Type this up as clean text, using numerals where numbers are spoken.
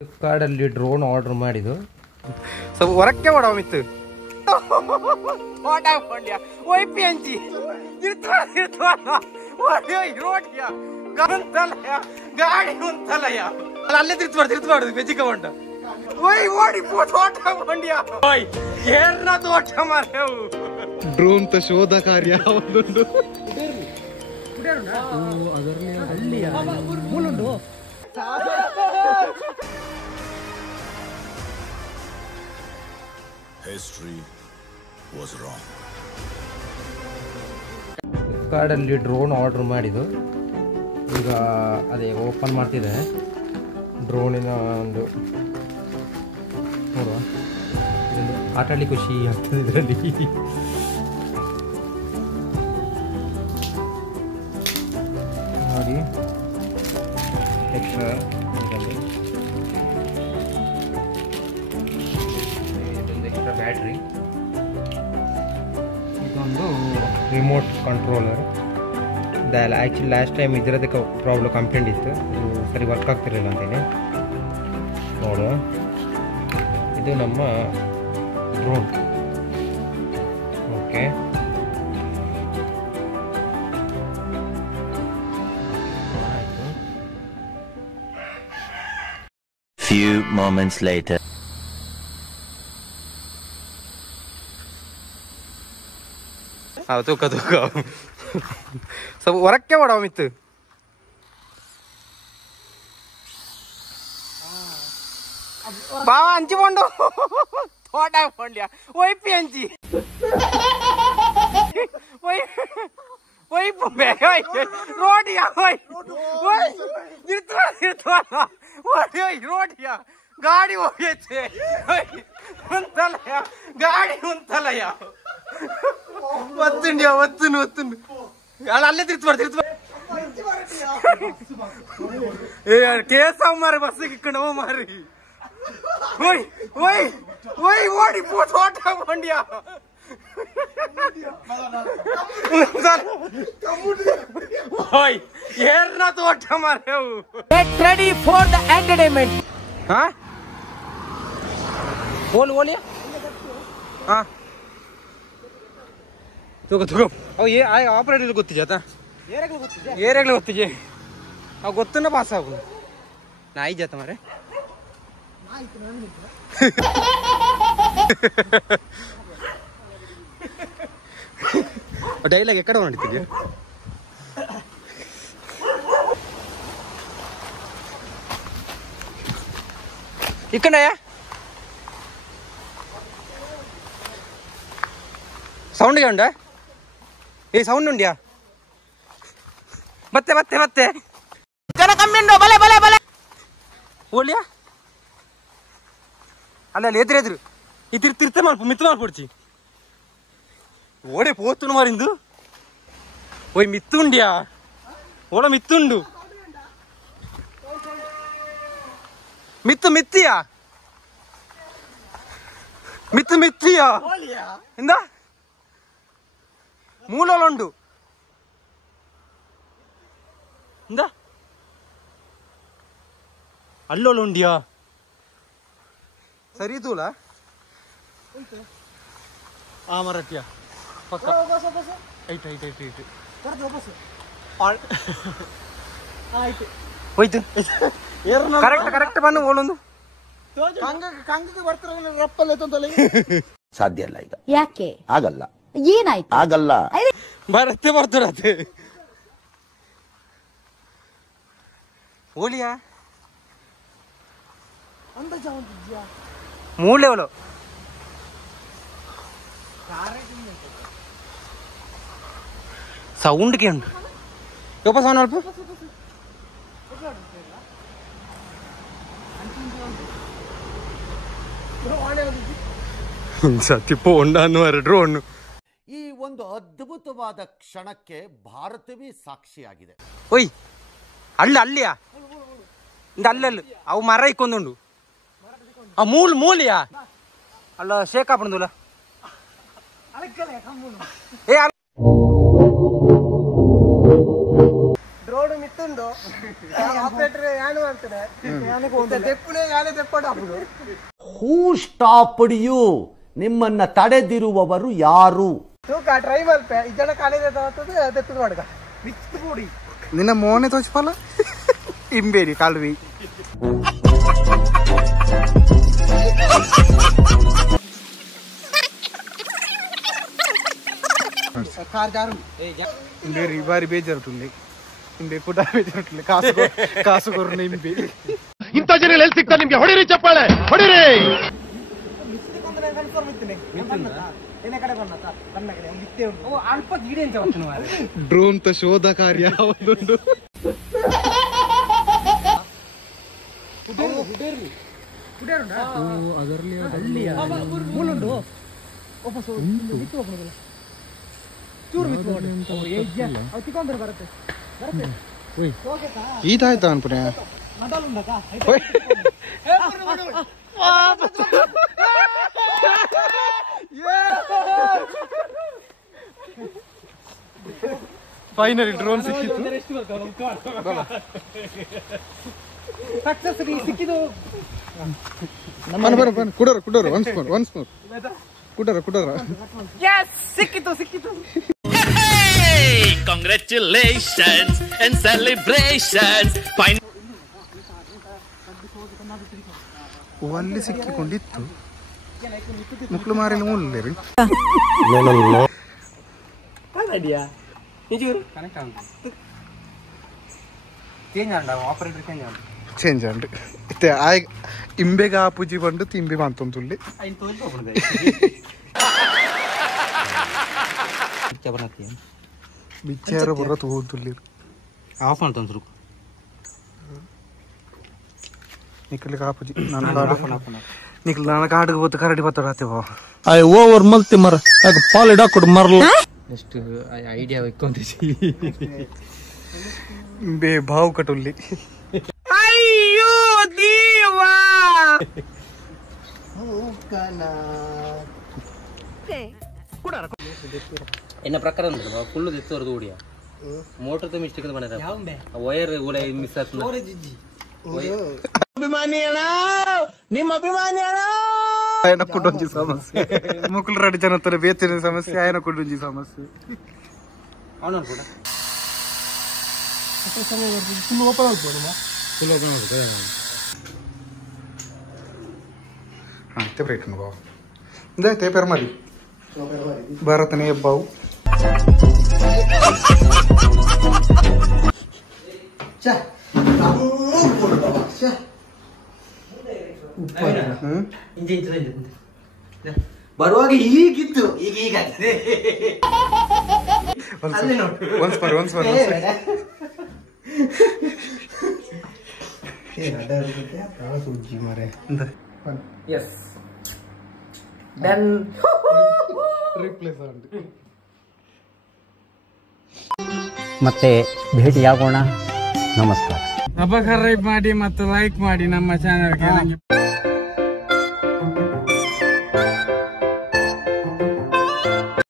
ಫ್ಲಿಪ್ಕಾರ್ಟ್ ಅಲ್ಲಿ drone order ಮಾಡಿದ್ದು ಸ್ವಲ್ಪ ಹೊರಕ್ಕೆ ಮಾಡೋ ಮಿತ್ತು ಒಯ್ಪಿಂಚಿ ಗಾಡಿ ಉಂಟಲ್ಲಯ್ಯ ಅಲ್ಲೇ ತಿರ್ಚಬಾರ್ದು ಬೆಜಿಕ ಉಂಟ ಓಯ್ ಓಡಿ ತೋಟ ಬಂಡ್ಯ ಓಯ್ ಏರ್ನ ತೋಟ ಮಾರೇವು ಡ್ರೋನ್ ತ ಶೋಧ ಕಾರ್ಯ ಒಂದೊಂದು History was wrong. ಫ್ಲಿಪ್ಕಾರ್ಟ್ ಅಲ್ಲಿ ಡ್ರೋನ್ ಆರ್ಡರ್ ಮಾಡಿದ್ದು ಈಗ ಅದೇ ಓಪನ್ ಮಾಡ್ತಿದೆ ಡ್ರೋನಿನ ಒಂದು ನೋಡುವ ಆಟ ಆಡಲಿಕ್ಕೆ ಖುಷಿ ಆಗ್ತದೆ ಇದರಲ್ಲಿ ನೋಡಿ ಎಕ್ಸ್ಟ್ರಾ ಇದೊಂದು ಎಕ್ಸ್ಟ್ರಾ ಬ್ಯಾಟ್ರಿ ಇದೊಂದು ರಿಮೋಟ್ ಕಂಟ್ರೋಲರ್ ಇದಲ್ಲ ಆ್ಯಕ್ಚುಲಿ ಲಾಸ್ಟ್ ಟೈಮ್ ಇದರದಕ್ಕೆ ಪ್ರಾಬ್ಲಮ್ ಕಂಪ್ಲೇಂಟ್ ಇತ್ತು ಇದು ಸರಿ ವರ್ಕ್ ಆಗ್ತಿರಲಿಲ್ಲ ಅಂತೇಳಿ ನೋಡು ಇದು ನಮ್ಮ drone okay Few moments later. ತೂಕ ಸ್ವಲ್ಪ ಹೊರಕ್ಕೆ ಮಾಡೋ ಮಿತ್ತು ಬಾವ ಅಂಚಿ ಕೊಂಡು ತೋಟ ಕೊಂಡ್ಯ ಒಯ್ಪಿ ಅಂಚಿ ಒಯ್ಪು ಬೇಗ ರೋಡಿಯ ರೋಡಿಯ ಗಾಡಿ ಹೋಗೈತೆ ಉಂಟಲ್ಲಯ್ಯ ಗಾಡಿ ಉಂಟಲ್ಲಯ್ಯ ಒತ್ತುಂಡ್ಯ ಒತ್ತುಂಡು ಅಲ್ಲೇ ತಿರ್ಚಬಾರ್ದು ಕೇಸ ಮಾರಿ ಬಸ್ಸಿಗೆ ಇಕ್ಕೊಂಡು ಮಾರಿ ಓಯ್ ಓಯ್ ಓಯ್ ಓಡಿ ತೋಟ ಬಂಡ್ಯ ಓಯ್ ಏರ್ನ ತೋಟ ಮಾರೇವು get ready for the entertainment ಹಾ ಓಲಿ ಹಾ ತಗೋ ಅವು ಆಪರೇಟರ್ ಗೊತ್ತಿದೆ ಆತ ಏರೆಗ್ಲು ಗೊತ್ತಿದೆ ಅವು ಗೊತ್ತನ್ನ ಪಾಸ್ ಆಗು ನಾಯಿ ಜಾತ ಮಾರೆ ಡೈಲಾಗ್ ಎಕಡೆ ನೋಡ್ತಿದ್ಯಾ ಇಕ್ಕಂಡಯ್ಯ ಸೌಂಡ್ಗೆ ಉಂಡ ಈ ಸೌಂಡ್ ಉಂಡ್ಯಾ ಮತ್ತೆ ಜನ ಕಮ್ಮಿ ಉಂಡು ಬಲೆ ಓಲಿಯಾ ಅಲ್ಲಿ ಎದುರು ಈ ತಿರ್ತ ಮಿತ್ತು ಮಾಡ್ಕೊಡ್ಚಿ ಓಡೆ ಪೋತು ಮಾರಿಂದು ಓಯ್ ಮಿತ್ತುಂಡ್ಯಾ ಓಡ ಮಿತ್ತುಂಡು ಮಿತ್ತಿಯಾ ಇಂದ ಮೂಲೋಲುಂಡು ಇಂದ ಅಲ್ಲೋಲುಂಡ್ಯಾ ಸರಿ ತೂಲ ಆ ಮರಟ್ಯ ಪಕ್ಕ ಹೋಯ್ತು ಕರೆಕ್ಟ್ ಬಣ್ಣ ಓಲೊಂದು ಸಾಧ್ಯ ಇಲ್ಲ ಈಗ ಯಾಕೆ ಆಗಲ್ಲ ಏನಾಯ್ತು ಆಗಲ್ಲ ಬರ್ತರತ್ತೆ ಓಲಿಯಾ ಮೂಳೆ ಅವಳು ಸೌಂಡ್ಗೆ ಉಂಟು ಯಪ್ಪ ಸೌಂಡ್ ಅಲ್ಪ ಸತಿಪ್ಪು ಹೊಂಡ ಅನ್ನುವ ಡ್ರೋನ್ ಈ ಒಂದು ಅದ್ಭುತವಾದ ಕ್ಷಣಕ್ಕೆ ಭಾರತವೇ ಸಾಕ್ಷಿಯಾಗಿದೆ. ಒಯ್ ಅಲ್ಲಿಯಾ ಅಲ್ಲಲ್ಲಿ ಅವು ಮರ ಇಕ್ಕೊಂದುಂಡು ಆ ಮೂಲಿಯಾ ಅಲ್ಲ ಶೇಕ್ ಹಾಪಣದುಲ್ಲ ಡ್ರೋನ್ ಮಿತ್ ಗೊತ್ತುಂಟು ಆಪರೇಟರ್ ಯಾನು ಮಾಡ್ತಾರೆ ತೆಪ್ಪುನೇ ಯಾನೇ ತೆಪ್ಪಡ ಹೂ ಸ್ಟಾಪ್ಡ್ ಯು? ನಿಮ್ಮನ್ನ ತಡೆದಿರುವವರು ಯಾರು? ತೂಕ ಟ್ರೈ ಮಲ್ಪೆ ಇಜ್ಜನ ಕಾಲೇಜ್ ತೆತ್ತು ಮಾಡ್ಕ ಮಿಕ್ಸ್ ಕೂಡಿ ನಿನ್ನ ಮೋನೆ ತೋಚ್ಪಲ್ಲ ಇಂಬೇರಿ ಕಾಲುವಿ ಇಂಬೇರಿ ಬಾರಿ ಬೇಜಾರುಂಟು ಇಂಬೆ ಕೂಡ ಬೇಜಾರುಂಟು ಕಾಸು ಕೊರ್ನ ಇಂಬೆ ಇಂಥ ಜನ ಎಲ್ಲಿ ಸಿಗ್ತಾರೆ ನಿಮ್ಗೆ? ಹೊಡಿರಿ ಚಪ್ಪಾಳೆ, ಹೊಡಿರಿ. ಡ್ರೋನ್ ತ ಶೋಧ ಕಾರ್ಯ ಒಂದುಂಟು. ಈತಾಯ್ತಾ ಅನ್ಪುಣೆ ಫೈನಲಿ ಡ್ರೋನ್ ಸಿಕ್ಕಿತ್ತು. ಕುಡೋರು ಒನ್ಸ್ ಮೋರ್ ಕುಡೋರು ಸಿಕ್ಕಿತು. Congratulations and celebrations. ಅಲ್ಲಿ ಸಿಕ್ಕಿಕೊಂಡಿತ್ತು ಮುಕ್ಳು ಮಾರಿನ ಮೂಲರಿ ಚೇಂಜ್ ಅಂಡ್ ಇತ್ತೆ ಆಯ್ ಇಂಬೆಗ ಪೂಜಿ ಬಂದು ತಿಂಬಿ ಮಾತೊಂದುಲ್ಲಿ ಬಿಚ್ಚಾರ ಬರ ತೋದುಲ್ಲಿ ಆಫ್ ಮಾಡ್ತಾನೆ ನಿಖಿಲ್ ಕಾಪುಜಿ ನಿಖಿಲ್ ನನ್ನ ಕಾಡಿಗೆ ಹೋದ ಕರಡಿ ಬತ್ತಡಾತೇವ I over multi mar. I ಪಾಲಿಡ ಕೊಡು ಮರಲು. ಎಷ್ಟು ಐಡಿಯಾ ಇಕ್ಕೊಂತೀವಿ ಬೇ ಭಾವ್ ಕಟುಲ್ಲಿ ಅಯ್ಯೋ ದೇವಾ ಎನ್ನ ಪ್ರಕಾರ ಫುಲ್ ತೆತ್ತೋರ್ದು ಓಡಿಯ ಮೋಟರ್ ತ ಮಿಸ್ಟೇಕ್ ಬಂದ ವೈರ್ ಊರ ಮಿಸ್ ಆಗ್ತದೆ. ನಿಮ್ಮ ಅಭಿಮಾನಿ ఆయన కుటుంబ సమస్య ముక్కులు రెడ్డి జనతల వేచిన సమస్య ఆయన కుటుంబ సమస్య ಅವನು ಕೂಡ ಫುಲ್ ಓಪನ್ ಆಗ್ಬೋದು ತೇಪರ್ ಇಟ್ಟು ಬಾವು ಇಂದ ತೇಪರ್ ಮಾಡಿ ಭಾರತನೇ ಬಾವು ಬರುವಾಗ ಹೀಗಿತ್ತು ಈಗ ಮತ್ತೆ ಭೇಟಿಯಾಗೋಣ. ನಮಸ್ಕಾರ. ಸಬ್ಸ್ಕ್ರೈಬ್ ಮಾಡಿ ಮತ್ತು ಲೈಕ್ ಮಾಡಿ ನಮ್ಮ ಚಾನೆಲ್ಗೆ.